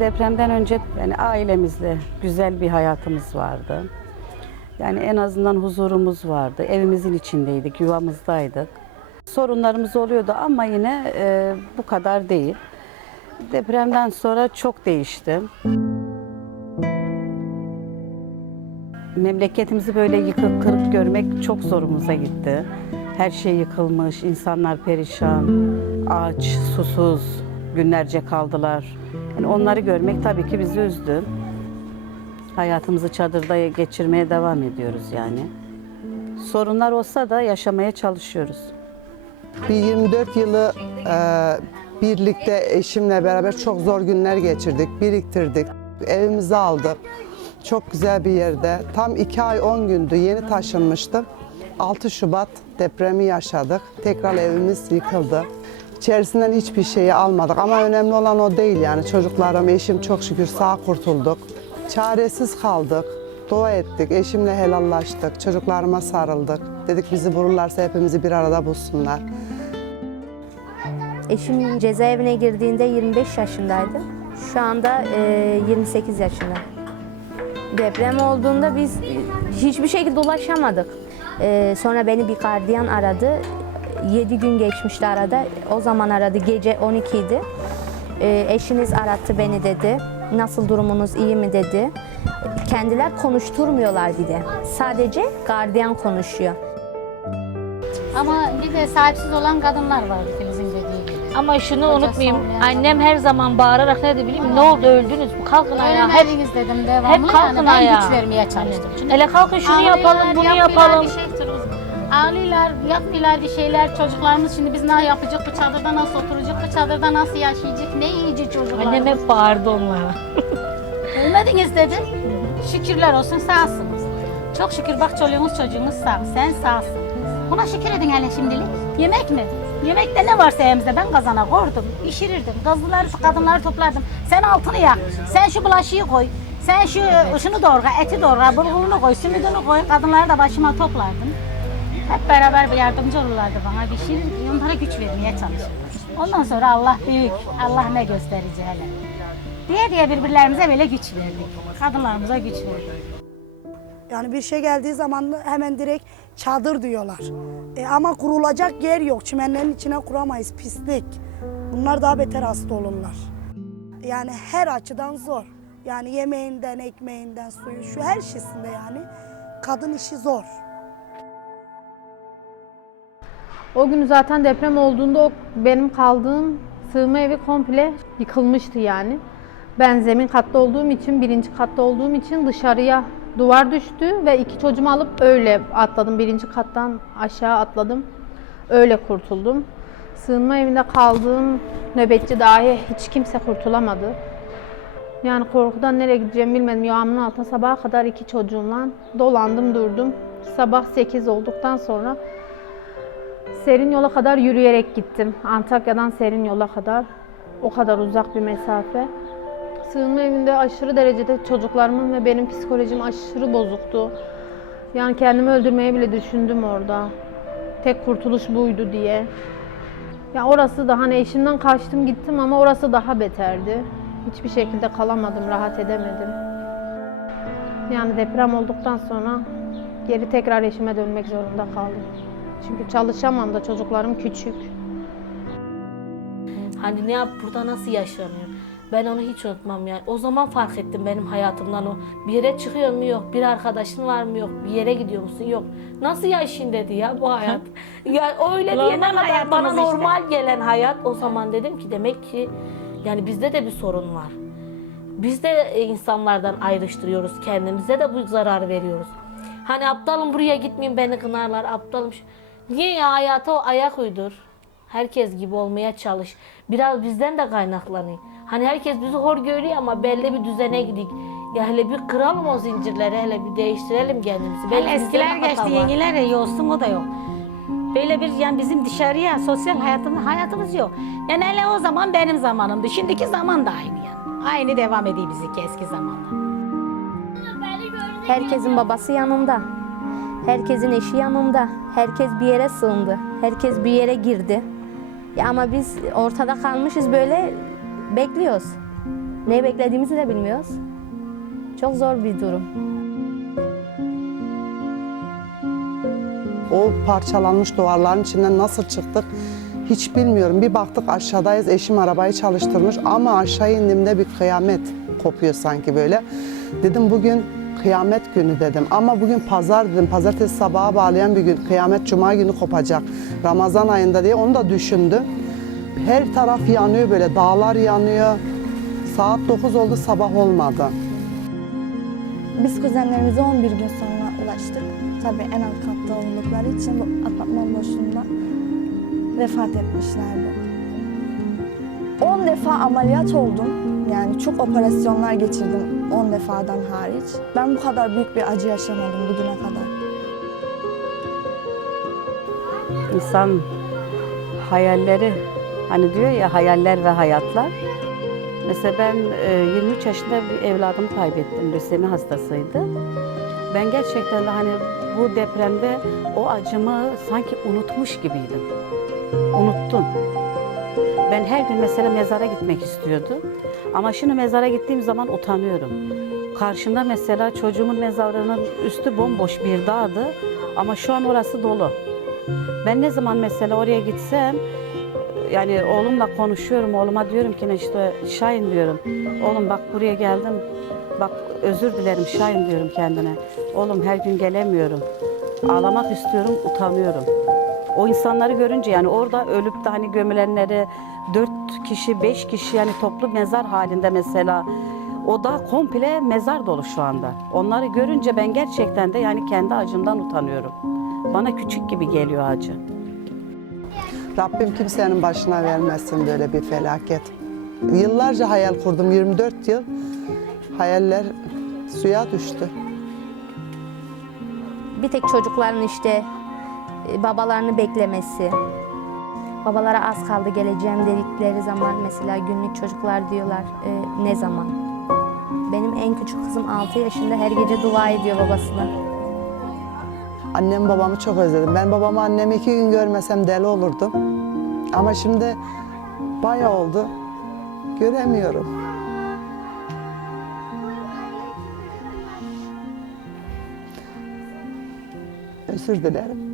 Depremden önce yani ailemizle güzel bir hayatımız vardı. Yani en azından huzurumuz vardı. Evimizin içindeydik, yuvamızdaydık. Sorunlarımız oluyordu ama yine e, bu kadar değil. Depremden sonra çok değişti. Memleketimizi böyle yıkık kırık görmek çok zorumuza gitti. Her şey yıkılmış, insanlar perişan, aç, susuz, günlerce kaldılar. Yani onları görmek tabii ki bizi üzdü. Hayatımızı çadırda geçirmeye devam ediyoruz yani. Sorunlar olsa da yaşamaya çalışıyoruz. Bir 24 yılı e, birlikte eşimle beraber çok zor günler geçirdik, biriktirdik. Evimizi aldık. Çok güzel bir yerde. Tam 2 ay 10 gündü. Yeni taşınmıştım. 6 Şubat depremi yaşadık. Tekrar evimiz yıkıldı. İçerisinden hiçbir şeyi almadık ama önemli olan o değil yani. Çocuklarım, eşim çok şükür sağ kurtulduk. Çaresiz kaldık. Dua ettik, eşimle helallaştık, çocuklarıma sarıldık. Dedik bizi bulurlarsa hepimizi bir arada bulsunlar. Eşim cezaevine girdiğinde 25 yaşındaydı. Şu anda e, 28 yaşında. Deprem olduğunda biz e, hiçbir şekilde ulaşamadık. E, sonra beni bir gardiyan aradı. 7 gün geçmişti arada. O zaman aradı. Gece 12 idi. E, eşiniz arattı beni dedi. Nasıl durumunuz iyi mi dedi. Kendiler konuşturmuyorlar bir de. Sadece gardiyan konuşuyor. Ama bir de sahipsiz olan kadınlar var Filiz'in dediği gibi. Ama şunu Kocası unutmayayım. olmayan Annem her zaman bağırarak ne dedi biliyor musun? Ne oldu öldünüz mü? Kalkın ayağa. Hep, Ölemediniz dedim devamlı. hep kalkın yani ben ayağa. güç vermeye çalıştım. Çünkü hele kalkın şunu yapalım, bunu yapalım. Bir şey. Ağlıyorlar, yapmıyorlar bir şeyler. Çocuklarımız şimdi biz ne yapacak bu çadırda nasıl oturacak, bu çadırda nasıl yaşayacak, ne yiyecek çocuklar. Annem hep bağırdı onlara. Ölmediniz dedim. Şükürler olsun sağsınız. Çok şükür bak çoluğunuz çocuğunuz sağ. Sen sağsın. Buna şükür edin hele şimdilik. Yemek mi? Yemekte ne varsa evimizde ben kazana koydum. Pişirirdim. Gazlıları, kadınları toplardım. Sen altını yak. Sen şu bulaşığı koy. Sen şu şunu doğra, eti doğra, bulgurunu koy, sümüdünü koy. Kadınları da başıma toplardım. Hep beraber bir yardımcı olurlardı bana. Pişirir, onlara güç vermeye çalışırdım. Ondan sonra Allah büyük. Allah ne gösterici hele. Diye diye birbirlerimize böyle güç verdik. Kadınlarımıza güç verdik. Yani bir şey geldiği zaman hemen direkt çadır diyorlar. E ama kurulacak yer yok. Çimenlerin içine kuramayız. Pislik. Bunlar daha beter hasta olurlar. Yani her açıdan zor. Yani yemeğinden, ekmeğinden, suyu, şu her şeysinde yani. Kadın işi zor. O gün zaten deprem olduğunda benim kaldığım sığınma evi komple yıkılmıştı yani. Ben zemin katta olduğum için, birinci katta olduğum için dışarıya duvar düştü ve iki çocuğumu alıp öyle atladım. Birinci kattan aşağı atladım. Öyle kurtuldum. Sığınma evinde kaldığım nöbetçi dahi hiç kimse kurtulamadı. Yani korkudan nereye gideceğimi bilmedim. Yağmurun altında sabaha kadar iki çocuğumla dolandım durdum. Sabah 8 olduktan sonra Serin yola kadar yürüyerek gittim. Antakya'dan Serin yola kadar. O kadar uzak bir mesafe. Sığınma evinde aşırı derecede çocuklarımın ve benim psikolojim aşırı bozuktu. Yani kendimi öldürmeyi bile düşündüm orada. Tek kurtuluş buydu diye. Ya orası da hani eşimden kaçtım gittim ama orası daha beterdi. Hiçbir şekilde kalamadım, rahat edemedim. Yani deprem olduktan sonra geri tekrar eşime dönmek zorunda kaldım. Çünkü çalışamam da çocuklarım küçük. Hani ne yap burada nasıl yaşanıyor? Ben onu hiç unutmam yani. O zaman fark ettim benim hayatımdan o. Bir yere çıkıyor mu yok, bir arkadaşın var mı yok, bir yere gidiyor musun yok. Nasıl yaşayın dedi ya bu hayat. ya öyle diyene kadar bana normal gelen hayat o zaman dedim ki demek ki yani bizde de bir sorun var. Biz de insanlardan ayrıştırıyoruz kendimize de bu zararı veriyoruz. Hani aptalım buraya gitmeyeyim beni kınarlar aptalım. şu- Niye ya hayata o ayak uydur. Herkes gibi olmaya çalış. Biraz bizden de kaynaklanıyor. Hani herkes bizi hor görüyor ama belli bir düzene gidik. Ya hele bir kıralım o zincirleri, hele bir değiştirelim kendimizi. Belki bizde eskiler geçti, yeniler iyi olsun o da yok. Böyle bir yani bizim dışarıya sosyal hayatımız hayatımız yok. Yani hele o zaman benim zamanımdı. Şimdiki zaman da aynı yani. Aynı devam ediyor bizimki eski zamanlar. Herkesin babası yanında. Herkesin eşi yanında. Herkes bir yere sığındı. Herkes bir yere girdi. Ya ama biz ortada kalmışız böyle bekliyoruz. Ne beklediğimizi de bilmiyoruz. Çok zor bir durum. O parçalanmış duvarların içinden nasıl çıktık hiç bilmiyorum. Bir baktık aşağıdayız. Eşim arabayı çalıştırmış ama aşağı indiğimde bir kıyamet kopuyor sanki böyle. Dedim bugün kıyamet günü dedim. Ama bugün pazar dedim. Pazartesi sabaha bağlayan bir gün. Kıyamet cuma günü kopacak. Ramazan ayında diye onu da düşündüm. Her taraf yanıyor böyle. Dağlar yanıyor. Saat 9 oldu sabah olmadı. Biz kuzenlerimize 11 gün sonra ulaştık. Tabii en alt katta oldukları için bu apartman boşluğunda vefat etmişlerdi. 10 defa ameliyat oldum. Yani çok operasyonlar geçirdim 10 defadan hariç. Ben bu kadar büyük bir acı yaşamadım bugüne kadar. İnsan hayalleri, hani diyor ya hayaller ve hayatlar. Mesela ben e, 23 yaşında bir evladımı kaybettim. Lösemi hastasıydı. Ben gerçekten de hani bu depremde o acımı sanki unutmuş gibiydim. Unuttum. Ben her gün mesela mezara gitmek istiyordum. Ama şimdi mezara gittiğim zaman utanıyorum. Karşımda mesela çocuğumun mezarının üstü bomboş bir dağdı. Ama şu an orası dolu. Ben ne zaman mesela oraya gitsem yani oğlumla konuşuyorum. Oğluma diyorum ki işte Şahin diyorum. Oğlum bak buraya geldim. Bak özür dilerim Şahin diyorum kendine. Oğlum her gün gelemiyorum. Ağlamak istiyorum, utanıyorum. O insanları görünce yani orada ölüp de hani gömülenleri dört kişi, beş kişi yani toplu mezar halinde mesela o da komple mezar dolu şu anda. Onları görünce ben gerçekten de yani kendi acımdan utanıyorum. Bana küçük gibi geliyor acı. Rabbim kimsenin başına vermesin böyle bir felaket. Yıllarca hayal kurdum, 24 yıl. Hayaller suya düştü. Bir tek çocukların işte babalarını beklemesi. Babalara az kaldı geleceğim dedikleri zaman mesela günlük çocuklar diyorlar e, ne zaman? Benim en küçük kızım 6 yaşında her gece dua ediyor babasına. Annem babamı çok özledim. Ben babamı annemi iki gün görmesem deli olurdum. Ama şimdi bayağı oldu. Göremiyorum. Özür dilerim.